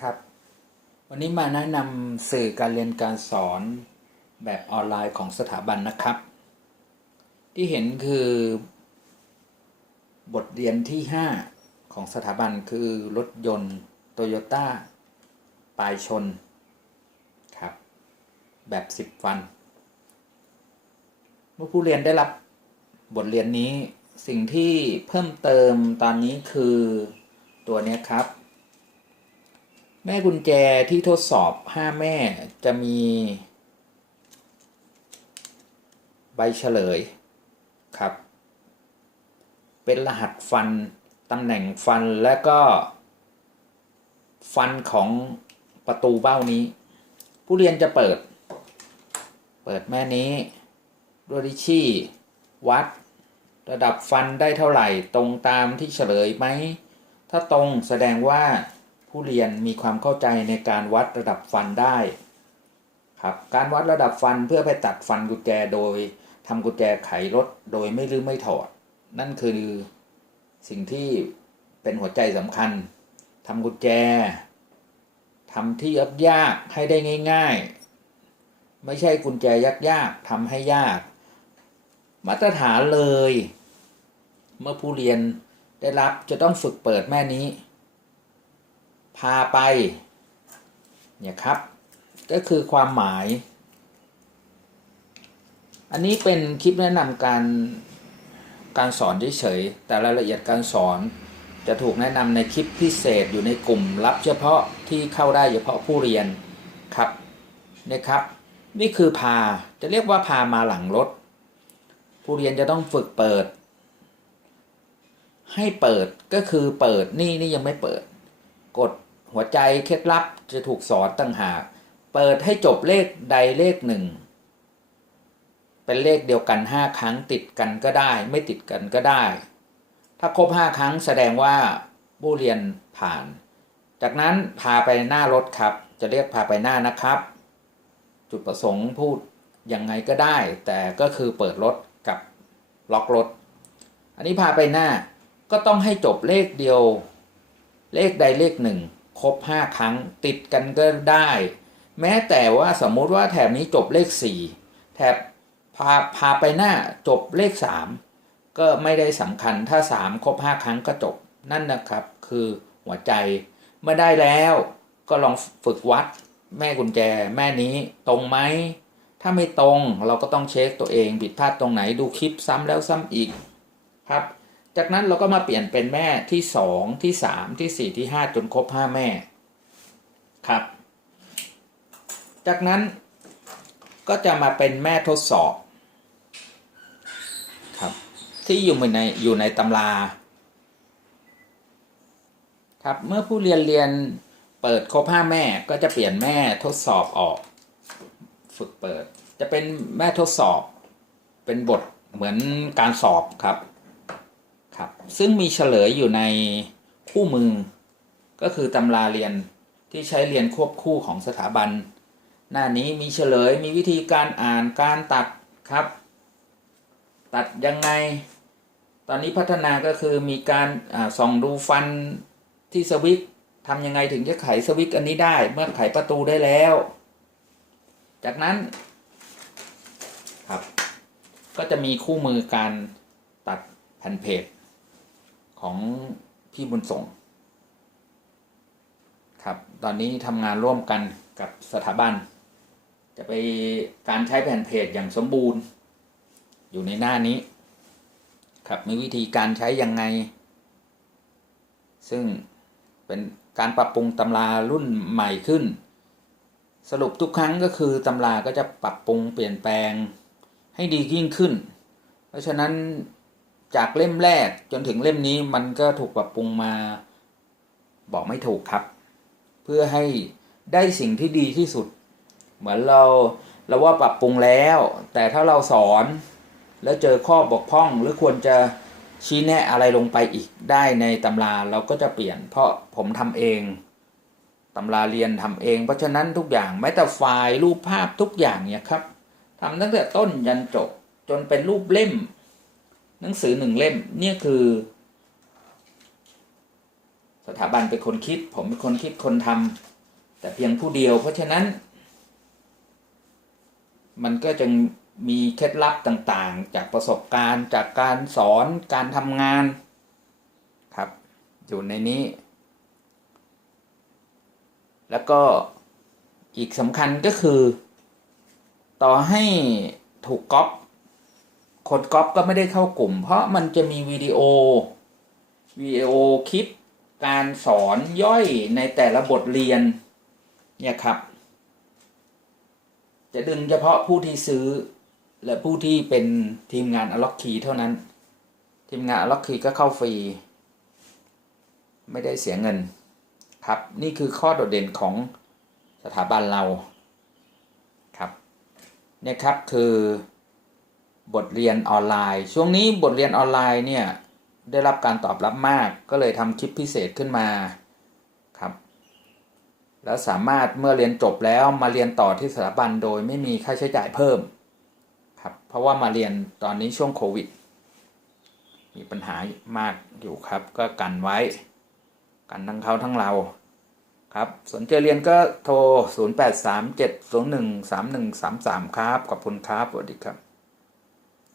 ครับ วันนี้มาแนะนำสื่อการเรียนการสอนแบบออนไลน์ของสถาบันนะครับ ที่เห็นคือบทเรียนที่ 5 ของสถาบันคือรถยนต์โตโยต้าปลายชนครับ แบบ 10ฟัน เมื่อผู้เรียนได้รับบทเรียนนี้สิ่งที่เพิ่มเติมตอนนี้คือตัวนี้ครับ แม่กุญแจที่ทดสอบ5แม่จะมี ใบเฉลยครับ เป็นรหัสฟันตำแหน่งฟันและก็ ฟันของประตูเบ้านี้ ผู้เรียนจะเปิด เปิดแม่นี้โดยดิชี่วัด ระดับฟันได้เท่าไหร่ตรงตามที่เฉลยไหม ถ้าตรงแสดงว่า ผู้เรียนมีความเข้าใจในการวัดระดับฟันได้ครับการวัดระดับฟันเพื่อไปตัดฟันกุญแจโดยทำกุญแจไขรถโดยไม่ลืมไม่ถอด นั่นคือสิ่งที่เป็นหัวใจสำคัญทำกุญแจทำที่ยับยากให้ได้ง่าย ๆ ไม่ใช่กุญแจยากยากๆทำให้ยาก มาตรฐานเลย เมื่อผู้เรียนได้รับจะต้องฝึกเปิดแม่นี้ พาไปเนี่ยครับ ก็คือความหมาย อันนี้เป็นคลิปแนะนำการการสอนเฉยๆ แต่รายละเอียดการสอนจะถูกแนะนำในคลิปพิเศษอยู่ในกลุ่มลับเฉพาะที่เข้าได้เฉพาะผู้เรียนครับนะครับ นี่คือพาจะเรียกว่าพามาหลังรถ ผู้เรียนจะต้องฝึกเปิด ให้เปิดก็คือเปิดนี่นี่ยังไม่เปิด กด หัวใจเคล็ดลับจะถูกสอนตั้งหาก เปิดให้จบเลขใดเลขหนึ่ง เป็นเลขเดียวกัน 5 ครั้งติดกันก็ได้ ไม่ติดกันก็ได้ ถ้าครบ 5 ครั้งแสดงว่าผู้เรียนผ่าน จากนั้นพาไปหน้ารถครับ จะเรียกพาไปหน้านะครับ จุดประสงค์พูดยังไงก็ได้ แต่ก็คือเปิดรถกับล็อกรถ อันนี้พาไปหน้าก็ต้องให้จบเลขเดียว เลขใดเลขหนึ่ง ครบ 5 ครั้งติดกันก็ได้ แม้แต่ว่าสมมุติว่าแถบนี้จบเลข 4 แถบพาพาไปหน้าจบเลข 3 ก็ไม่ได้สำคัญถ้า 3 ครบ 5 ครั้งก็จบนั่นนะครับ คือหัวใจเมื่อได้แล้วก็ลองฝึกวัดแม่กุญแจแม่นี้ตรงไหม ถ้าไม่ตรงเราก็ต้องเช็คตัวเองผิดพลาดตรงไหนดูคลิปซ้ำแล้วซ้ำอีกครับ จากนั้นเราก็มาเปลี่ยนเป็นแม่ที่สองที่สามที่สี่ที่ห้าจนครบห้าแม่ครับ จากนั้นก็จะมาเป็นแม่ทดสอบครับ ที่อยู่ในอยู่ในตำราครับเมื่อผู้เรียนเรียนเปิดครบห้าแม่ก็จะเปลี่ยนแม่ทดสอบออก ฝึกเปิด จะเป็นแม่ทดสอบ เป็นบทเหมือนการสอบครับ ครับซึ่งมีเฉลยอยู่ในคู่มือ ก็คือตำราเรียนที่ใช้เรียนควบคู่ของสถาบัน หน้านี้มีเฉลยมีวิธีการอ่านการตัดครับ ตัดยังไง ตอนนี้พัฒนาก็คือมีการส่องดูฟันที่สวิตช์ทำยังไงถึงจะไขสวิตช์อันนี้ได้ เมื่อไขประตูได้แล้ว จากนั้นครับ ก็จะมีคู่มือการตัดแผ่นเพจ ของพี่บุญส่ง ครับ ตอนนี้ทำงานร่วมกันกับสถาบัน จะไปการใช้แผ่นเพจอย่างสมบูรณ์ อยู่ในหน้านี้ ครับมีวิธีการใช้ยังไง ซึ่งเป็นการปรับปรุงตำรารุ่นใหม่ขึ้น สรุปทุกครั้งก็คือตำราก็จะปรับปรุงเปลี่ยนแปลงให้ดียิ่งขึ้น เพราะฉะนั้น จากเล่มแรกจนถึงเล่มนี้มันก็ถูกปรับปรุงมาบอกไม่ถูกครับ เพื่อให้ได้สิ่งที่ดีที่สุด เหมือนเราเราว่าปรับปรุงแล้ว แต่ถ้าเราสอนแล้วเจอข้อบกพร่องหรือควรจะชี้แนะอะไรลงไปอีกได้ในตำราเราก็จะเปลี่ยน เพราะผมทำเองตำราเรียนทำเอง เพราะฉะนั้นทุกอย่างแม้แต่ไฟล์รูปภาพทุกอย่างเนี่ยครับทำตั้งแต่ต้นยันจบจนเป็นรูปเล่ม หนังสือหนึ่งเล่มเนี่ยคือ สถาบันเป็นคนคิด ผมเป็นคนคิดคนทำแต่เพียงผู้เดียว เพราะฉะนั้น มันก็จะมีเคล็ดลับต่างๆ จากประสบการณ์ จากการสอนการทำงานครับ อยู่ในนี้ แล้วก็อีกสำคัญก็คือ ต่อให้ถูกก๊อป คนก๊อปก็ไม่ได้เข้ากลุ่ม เพราะมันจะมีวิดีโอวิดีโอคลิปการสอนย่อยในแต่ละบทเรียนเนี่ยครับ จะดึงเฉพาะผู้ที่ซื้อ และผู้ที่เป็นทีมงานอล็อกคีเท่านั้น ทีมงานอล็อกคีก็เข้าฟรี ไม่ได้เสียเงินครับ นี่คือข้อโดดเด่นของสถาบันเราครับเนี่ยครับคือ บทเรียนออนไลน์ ช่วงนี้บทเรียนออนไลน์เนี่ย ได้รับการตอบรับมาก ก็เลยทำคลิปพิเศษขึ้นมาครับ แล้วสามารถเมื่อเรียนจบแล้วมาเรียนต่อที่สถาบันโดยไม่มีค่าใช้จ่ายเพิ่มครับ เพราะว่ามาเรียนตอนนี้ช่วงโควิด มีปัญหามากอยู่ครับ ก็กันไว้ กันทั้งเขาทั้งเราครับสนใจเรียนก็โทร 0837013133 ครับ ขอบคุณครับ สวัสดีครับ